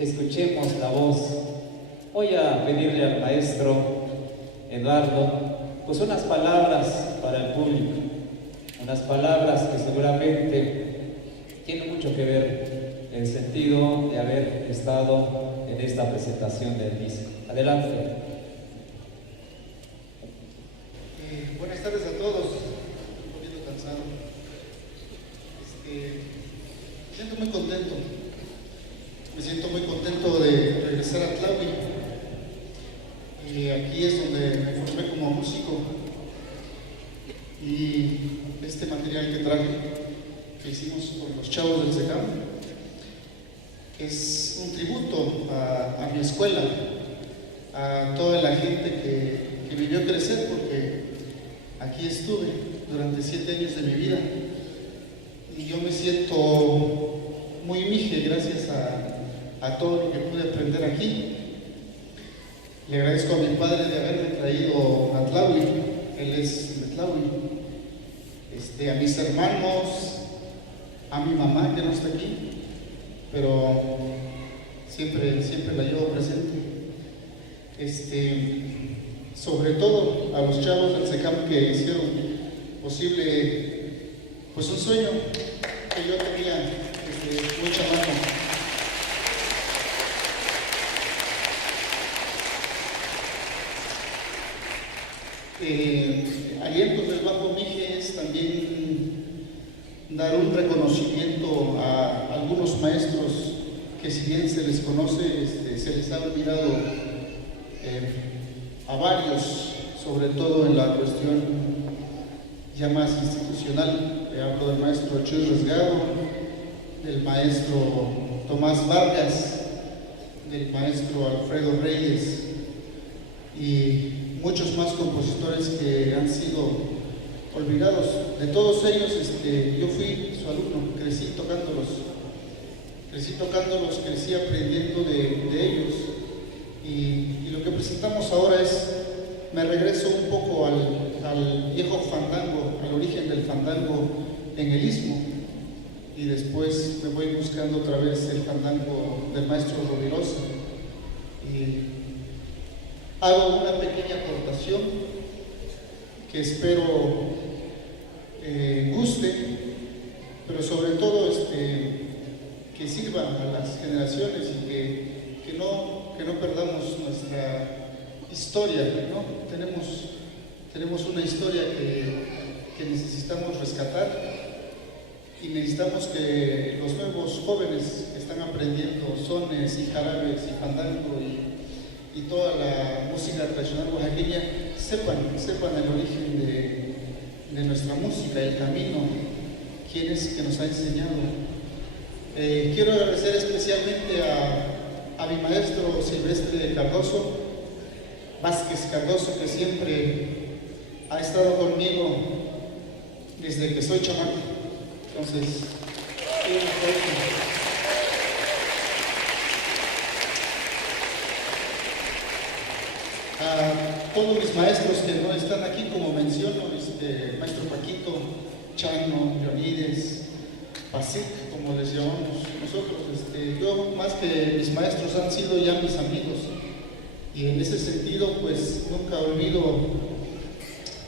escuchemos la voz. Voy a pedirle al maestro Eduardo, pues unas palabras para el público, unas palabras que seguramente tienen mucho que ver en el sentido de haber estado en esta presentación del disco. Adelante. Buenas tardes a todos. Estoy un poquito cansado. Me siento muy contento. Me siento muy contento de regresar a Tlahui. Y aquí es donde me formé como músico. Y este material que traje, que hicimos con los chavos del SECAM, es un tributo a mi escuela, a toda la gente que me vio crecer, porque aquí estuve durante 7 años de mi vida y yo me siento muy mije gracias a todo lo que pude aprender aquí. Le agradezco a mi padre de haberme traído a Tlahui, él es de Tlahui, a mis hermanos, a mi mamá que no está aquí, pero siempre la llevo presente. Sobre todo a los chavos del SECAM que hicieron posible pues un sueño que yo tenía desde muy chamaco. Alientos del Bajo Mije es también dar un reconocimiento a algunos maestros que, si bien se les conoce, se les ha olvidado a varios, sobre todo en la cuestión ya más institucional. Hablo del maestro Chuy Resgado, del maestro Tomás Vargas, del maestro Alfredo Reyes y muchos más compositores que han sido olvidados. De todos ellos, yo fui su alumno, crecí tocándolos, crecí aprendiendo de ellos. Y lo que presentamos ahora es, me regreso un poco al viejo fandango, al origen del fandango en el Istmo, y después me voy buscando otra vez el fandango del maestro Rovirosa. Y hago una pequeña aportación que espero guste, pero sobre todo que sirva a las generaciones y que no perdamos nuestra historia, ¿no? Tenemos una historia que necesitamos rescatar, y necesitamos que los nuevos jóvenes que están aprendiendo sones y jarabes y fandango y toda la música tradicional oaxaqueña sepan el origen de nuestra música, el camino, quién es que nos ha enseñado. Quiero agradecer especialmente a mi maestro Silvestre Cardoso, Vázquez Cardoso, que siempre ha estado conmigo desde que soy chamaco. Entonces, a todos mis maestros que no están aquí, como menciono, maestro Paquito, Chano, Leonides, Pasic, como les llamamos nosotros. Yo, más que mis maestros, han sido ya mis amigos, y en ese sentido pues nunca olvido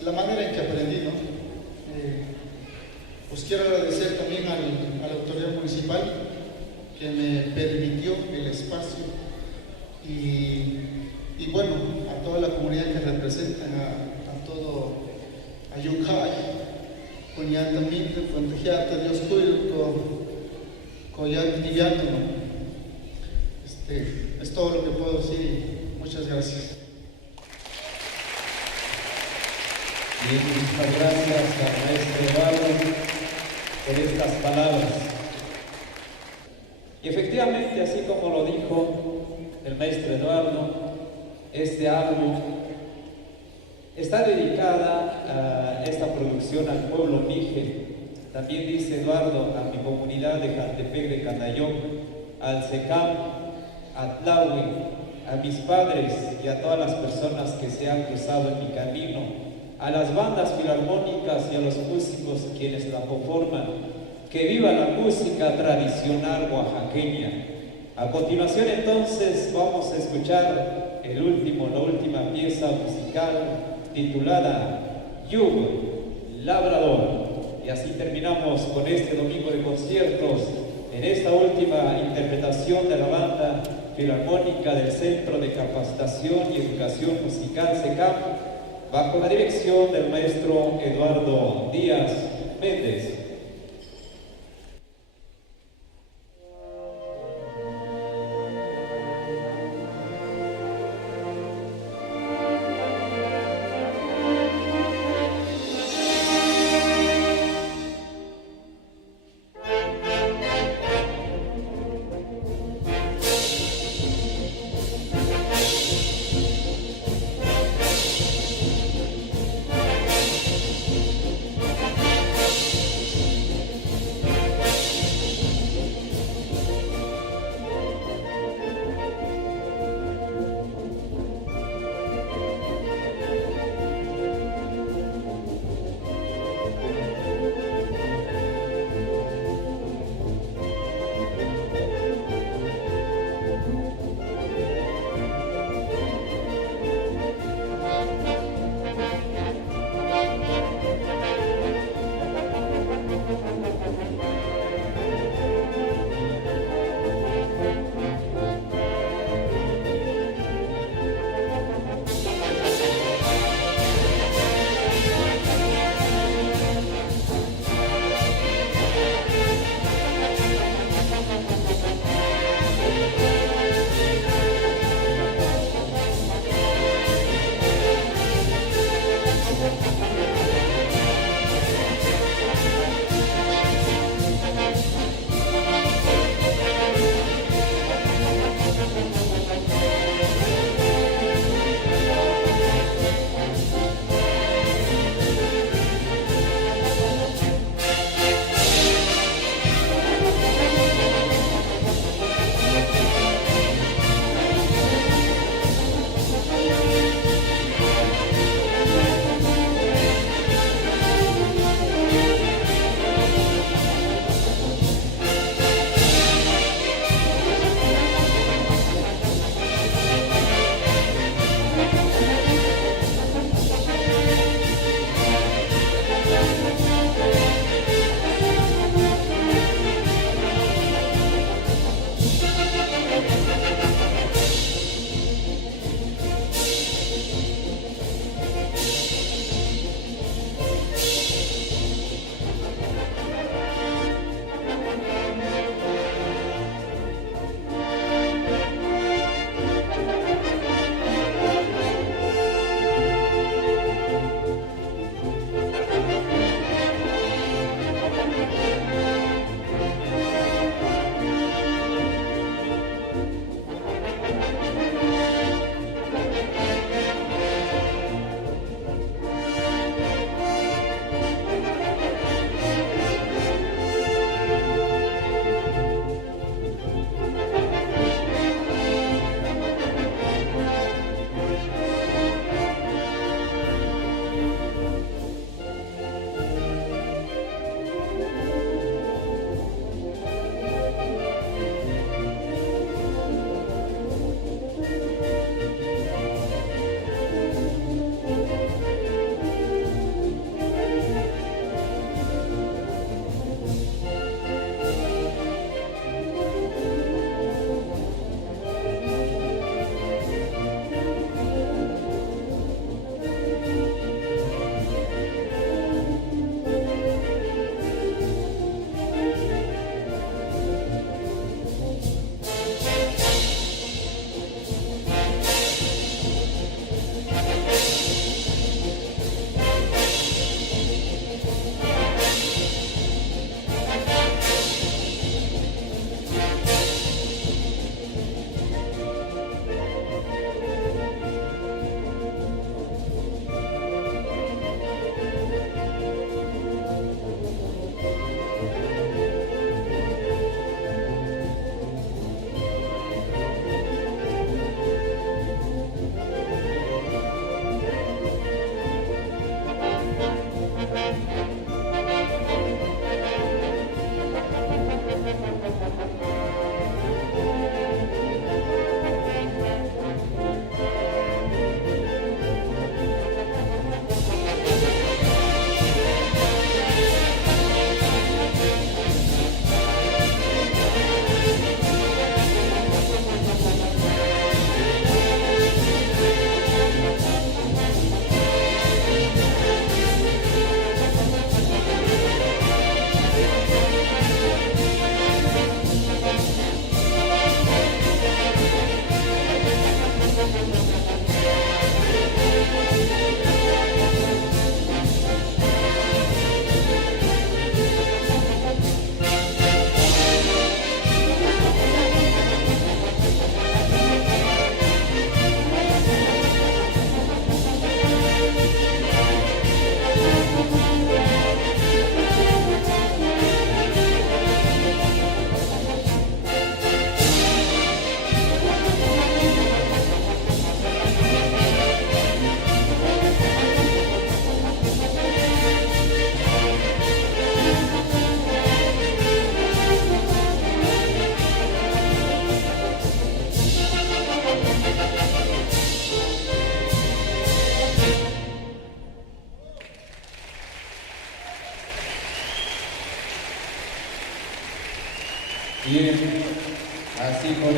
la manera en que aprendí, ¿no? Pues quiero agradecer también a la autoridad municipal que me permitió el espacio, y bueno, a toda la comunidad que representan, a todo Ayucay, Coñataminte, Puentejiata, Dios Cuyo, Coyat Niviato. Es todo lo que puedo decir. Muchas gracias. Bien, muchas gracias al maestro Eduardo por estas palabras. Y efectivamente, así como lo dijo el maestro Eduardo, este álbum está dedicada a esta producción al pueblo mije. También dice Eduardo, a mi comunidad de Jantepec de Canayón, al SECAM, a Tlahui, a mis padres y a todas las personas que se han cruzado en mi camino, a las bandas filarmónicas y a los músicos quienes la conforman. Que viva la música tradicional oaxaqueña, A continuación entonces vamos a escuchar la última pieza musical titulada Yug, Labrador. Y así terminamos con este domingo de conciertos en esta última interpretación de la banda filarmónica del Centro de Capacitación y Educación Musical CECAM, bajo la dirección del maestro Eduardo Díaz Méndez.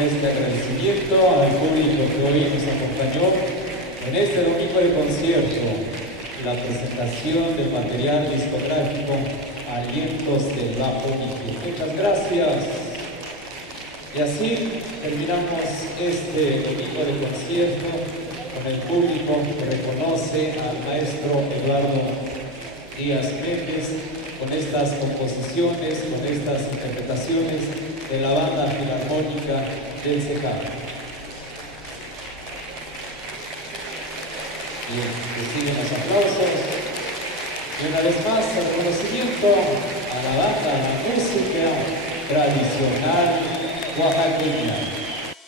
este agradecimiento al público que hoy nos acompañó en este domingo de concierto, la presentación del material discográfico Alientos del Bajo Níger. Muchas gracias. Y así terminamos este domingo de concierto con el público que reconoce al maestro Eduardo Díaz Méndez con estas composiciones, con estas interpretaciones de la Banda Filarmónica del Secam. Bien, reciben los aplausos y una vez más el reconocimiento a la banda, a la música tradicional oaxaqueña.